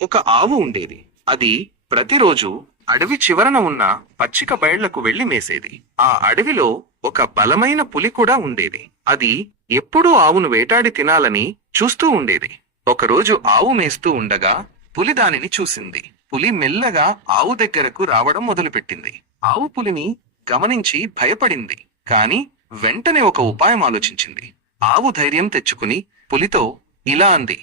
ఒక ఆవు ఉండేది. అది ప్రతిరోజు అడవి చివరన ఉన్న పచ్చిక బయళ్లకు వెళ్లి మేసేది. ఆ అడవిలో ఒక బలమైన పులి కూడా ఉండేది. అది ఎప్పుడూ ఆవును వేటాడి తినాలని చూస్తూ ఉండేది. ఒకరోజు ఆవు మేస్తూ ఉండగా పులి దానిని చూసింది. పులి మెల్లగా ఆవు దగ్గరకు రావడం మొదలుపెట్టింది. ఆవు పులిని గమనించి భయపడింది. కాని వెంటనే ఒక ఉపాయం ఆలోచించింది. ఆవు ధైర్యం తెచ్చుకుని పులితో ఇలా అంది: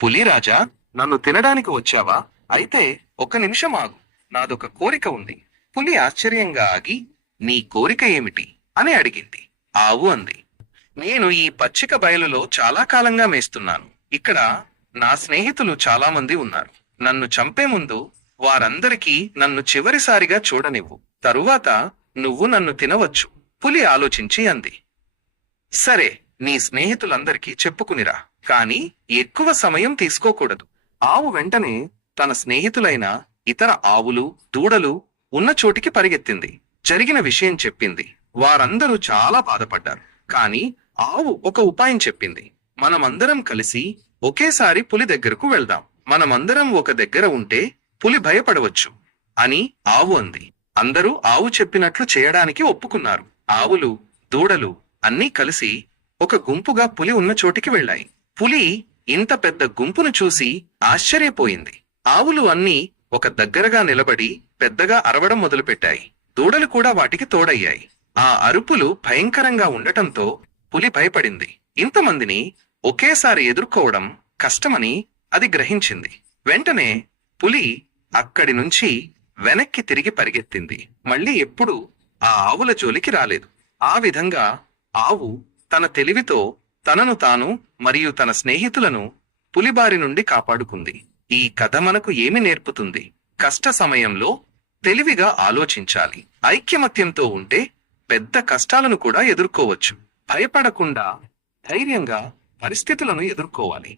పులిరాజా, నన్ను తినడానికి వచ్చావా? అయితే ఒక్క నిమిషం ఆగు, నాదొక కోరిక ఉంది. పులి ఆశ్చర్యంగా ఆగి, నీ కోరిక ఏమిటి అని అడిగింది. ఆవు అంది: నేను ఈ పచ్చిక బయలులో చాలా కాలంగా మేస్తున్నాను. ఇక్కడ నా స్నేహితులు చాలా మంది ఉన్నారు. నన్ను చంపే ముందు వారందరికీ నన్ను చివరిసారిగా చూడనివ్వు. తరువాత నువ్వు నన్ను తినవచ్చు. పులి ఆలోచించి అంది: సరే, నీ స్నేహితులందరికీ చెప్పుకునిరా, కాని ఎక్కువ సమయం తీసుకోకూడదు. ఆవు వెంటనే తన స్నేహితులైన ఇతర ఆవులు, దూడలు ఉన్న చోటికి పరిగెత్తింది. జరిగిన విషయం చెప్పింది. వారందరూ చాలా బాధపడ్డారు. కాని ఆవు ఒక ఉపాయం చెప్పింది. మనమందరం కలిసి ఒకేసారి పులి దగ్గరకు వెళ్దాం. మనమందరం ఒక దగ్గర ఉంటే పులి భయపడవచ్చు అని ఆవు అంది. అందరూ ఆవు చెప్పినట్లు చేయడానికి ఒప్పుకున్నారు. ఆవులు, దూడలు అన్నీ కలిసి ఒక గుంపుగా పులి ఉన్న చోటికి వెళ్ళాయి. పులి ఇంత పెద్ద గుంపును చూసి ఆశ్చర్యపోయింది. ఆవులు అన్నీ ఒక దగ్గరగా నిలబడి పెద్దగా అరవడం మొదలుపెట్టాయి. దూడలు కూడా వాటికి తోడయ్యాయి. ఆ అరుపులు భయంకరంగా ఉండటంతో పులి భయపడింది. ఇంతమందిని ఒకేసారి ఎదుర్కోవడం కష్టమని అది గ్రహించింది. వెంటనే పులి అక్కడి నుంచి వెనక్కి తిరిగి పరిగెత్తింది. మళ్ళీ ఎప్పుడూ ఆ ఆవుల జోలికి రాలేదు. ఆ విధంగా ఆవు తన తెలివితో తనను తాను మరియు తన స్నేహితులను పులిబారి నుండి కాపాడుకుంది. ఈ కథ మనకు ఏమి నేర్పుతుంది? కష్ట సమయంలో తెలివిగా ఆలోచించాలి. ఐక్యమత్యంతో ఉంటే పెద్ద కష్టాలను కూడా ఎదుర్కోవచ్చు. భయపడకుండా ధైర్యంగా పరిస్థితులను ఎదుర్కోవాలి.